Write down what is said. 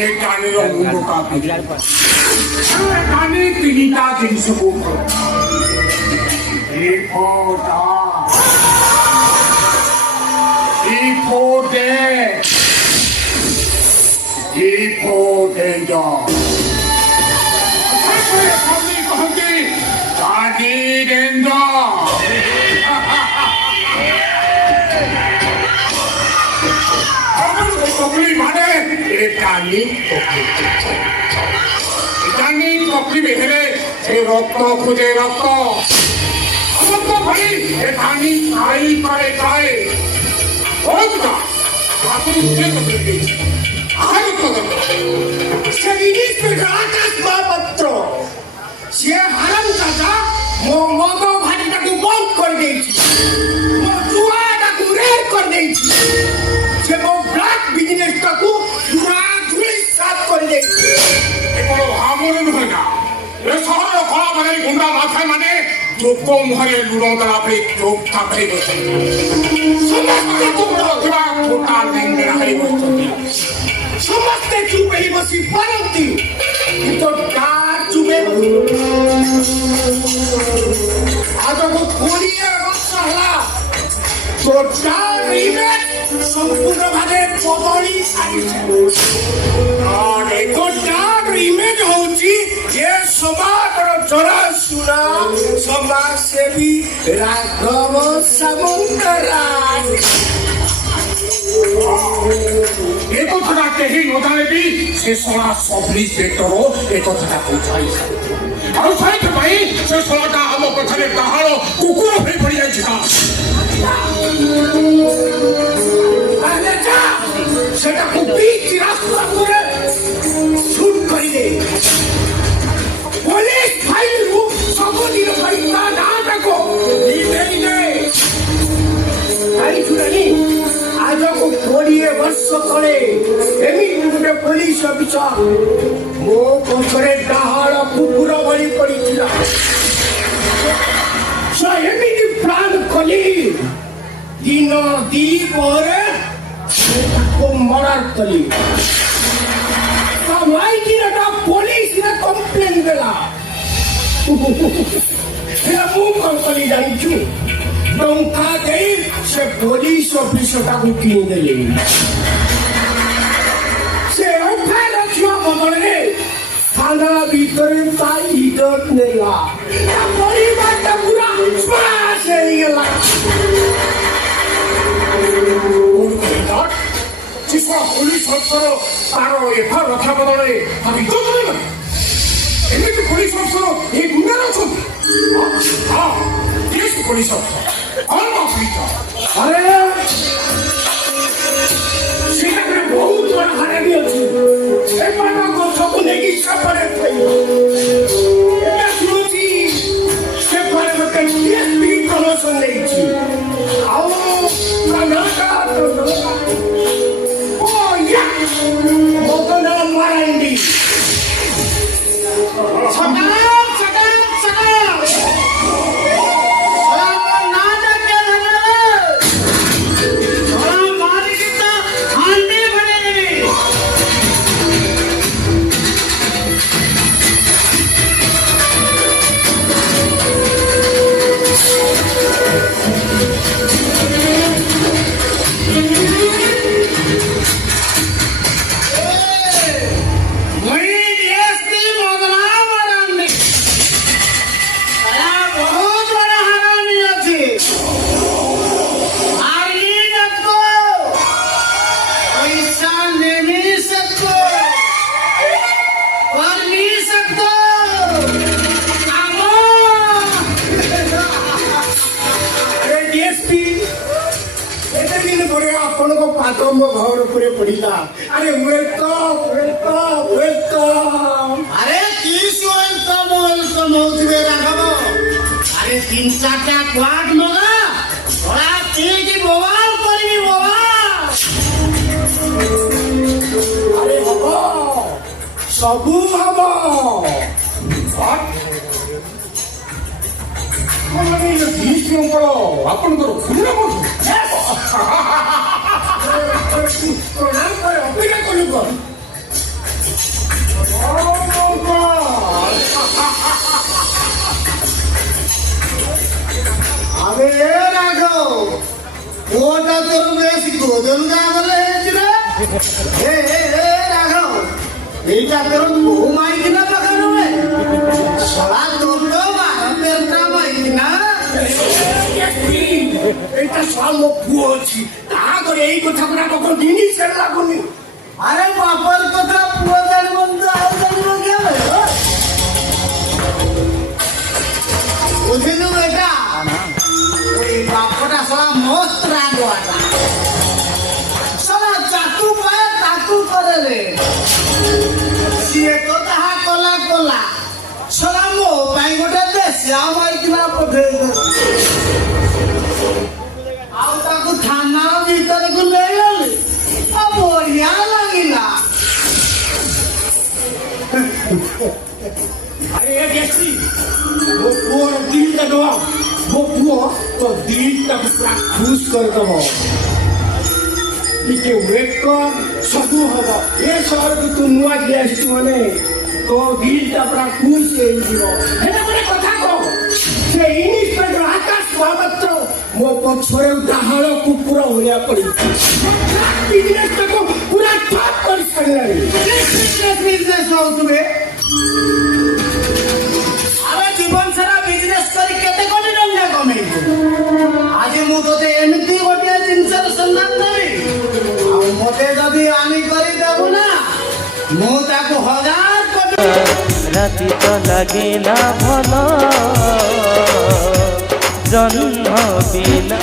ଏ ଡାନିର ମୁଣ୍ଡ କାପି ଡାନି ତିନିଟା ଜିନିଷକୁ କହନ୍ତି ଡାନି মানে পকড়ি বেঁধে সে রক্ত খুঁজে রক্ত ভাই এখানি খাই পারে খায় পত্র সে হারাম দাদা ମୋ ମଦ ଭାଟିଟାକୁ ବନ୍ଦ କରିଦେଇଛି, ମୋ ଜୁଆଟାକୁ ରେଡ୍ କରିଦେଇଛି, ସେ ମୋ ବ୍ଲାକ୍ ବିଜନେସଟାକୁ ଧୂଳି ସାଫ କରିଦେଇଛି। କେବଳ ଭାବରେ ନୁହେଁ ନା, ଏ ସହରର କଳା ବାଗାଇ ଗୁଣ୍ଡା ମାଫିଆ ମାନେ ଚୋକ ମୁହଁରେ ଲୁଣ ଦେଲା ଭଳି ଚୋପ ଚାପି ବସିଛନ୍ତି। ସମସ୍ତେ ଚୁପ ଥିବା ଛୋଟା ନେଙ୍ଗେରା ହେଇ ବସିଛନ୍ତି। ସମସ୍ତେ ଚୁପ ହେଇ ବସି ପାରନ୍ତି କିନ୍ତୁ ଚୁପ ଆଗକୁ 20 ବର୍ଷ ହେଲା ସମ୍ପୂର୍ଣ୍ଣ ଭାବେ ବଦଳି ଇମେଜ ହଉଛି ଯେ ସମାଜର ଜଣାଶୁଣା ସମାଜସେବୀ ରାଘବ ସାମନ୍ତରାୟ। ଏ କଥାଟା କେହି ନ ଜାଣେ ବି ସେ ଶଳା ସବ୍ ଇନ୍ସପେକ୍ଟର ଏ କଥାଟା ପହଞ୍ଚାଇ ଆଉ ସେଇଥିପାଇଁ ସେ ଶଳାଟା ଆମ କଥାରେ କାହାର କୁକୁର ହୋଇ ପଡ଼ିଯାଇଛି। ସେଟାକୁ ବିଚ୍ ରାସ୍ତା ଉପରେ ସୁଟ୍ କରିଦେ। ପୋଲିସ ଫାଇଲରୁ ସବୁଦିନ ପାଇଁ ତା ନାଁଟାକୁ ଲିଭେଇ ଦେ। ଜାଣିଛୁନି ଆଜକୁ 20 ବର୍ଷ ତଳେ ଏମିତି ଗୋଟେ ପୋଲିସ ଅଫିସର ମୋ ପଛରେ ଡାହାଣ କୁକୁର ଭଳି ପଡ଼ିଥିଲା। ସେ ଏମିତି ପ୍ଲାନ୍ କଲି ଦିନ ଦ୍ୱିପହରେ ତାକୁ ମର୍ଡର କଲି। ମାଇକିନଟା ପୋଲିସରେ କମ୍ପ୍ଲେନ ଦେଲା। ମୁଁ କଣ କଲି ଜାଣିଛୁ? ଟଙ୍କା ଦେଇ ସେ ପୋଲିସ ଅଫିସରଟାକୁ କିଣିଦେଲି। ସେ ଏଫଆଇଆର ରଖିବା ବଦଳରେ ଥାନା ଭିତରେ ତା ଇଜ୍ଜତ ନେଲା। ପରିବାରଟା ପୁରା ସ୍ମାସ ହେଇଗଲା। ପୋଲିସ ଅଫିସର ତାର ଏଫଆଇଆର ରକ୍ଷା ବଦଳରେ ତାର ଇଜ୍ଜତ ନେଲା। ଏମିତି ପୋଲିସ ଅଫିସର ଏ ଦୁନିଆରେ ଅଛନ୍ତି। ପୋଲିସ କଣ ଅସୁବିଧ? ଆରେ ସେଠାରେ ବହୁତ ବଡ଼ ହାରାମି ଅଛି। ଏମାନଙ୍କ ସବୁ ନେଇକି ସେପାରେ ଶୁଣୁଛି ସେପାରେ ଗୋଟେ ଡିଏସପି ପ୍ରମୋସନ ନେଇଛି। ଆଉ ମଦନ ମାରାଣ୍ଡି ମୋ ଘର ଉପରେ ପଡ଼ିଲା। ଆରେ ୱେଲକମ୍। ଆରେ କିସ୍ ୱେଲକମ୍ ହଉଥିବେ ରାଘବ? ଆରେ 3-4ଟା କ୍ୱାଟ ମଗା ଭଡ଼ା କିଣିକି ବୋବାଲ କରିବି ବୋବାଲ। ଆରେ ହବ, ସବୁ ହବ। ଆପଣଙ୍କର ପ୍ରଣାମ କରି ଅପେକ୍ଷା କଲୁ କଣ? আবে এ রাখো ওটা তোর বেশ গোদন গাগলে হয়েছিল এ রাখো এইটা তোর বউ মাইকি না পাকানো সলা তোর তো ভারতের না মাইকি না এইটা সব পুয়ছি তা করে এই কথা গুলা কখন জিনিসের লাগুনি আরে বাবার কথা পুরো জানবো তো আর জানবো কেমন বুঝিলু বেটা ওই বাপটা সলা মস্ত রাগওয়াটা সলা চাকু পায় তাকু করে রে সিয়ে তো তাহা কলা কলা সলা মো পাই গোটে দেশে আমায় কিনা পঠে ଆଉ ତାକୁ ଥାନା ଭିତରକୁ ନେଇଗଲି ଆଉ ବଢିଆ ଲାଗିଲା আরে এ গেছি ମୋ ପୁଅର ଦିଲଟା ଦବ ମୋ ପୁଅ ତ ଦିଲଟାକୁ ପୁରା ଖୁସ କରିଦବ ଟିକେ ୱେଟ୍ କର ସବୁ ହବ ଏ ସହରକୁ ତୁ ନୂଆ କି ଆସିଛୁ ମାନେ ତୋ ଦିଲଟା ପୁରା ଖୁସ ହେଇଯିବ ହେଲେ ଗୋଟେ କଥା କହ ସେ ଇନ୍ସପେକ୍ଟର ଆକାଶ ମହାପାତ୍ର ମୋ ପଛରେ ଡାହାଣ କୁକୁର ଭଳିଆ ପଡି ବିଜନେସଟାକୁ ପୁରା ଠପ୍ କରି ସାରିଲାଣି ବିଜନେସ ହଉଥିବେ ଆମେ ଜୀବନ ସାରା ବିଜନେସ କରି କେତେ କୋଟି ଟଙ୍କା କମେଇଛୁ ଆଜି ମୁଁ ତୋତେ ଏମିତି ଗୋଟିଏ ଜିନିଷର ସନ୍ଧାନ ଦେବି ଆଉ ମତେ ଯଦି ଆଣି କରିଦେବୁ ନା ମୁଁ ତାକୁ 1000 କୋଟି রাতি তো লাগে না ভালো জন্ম বিনা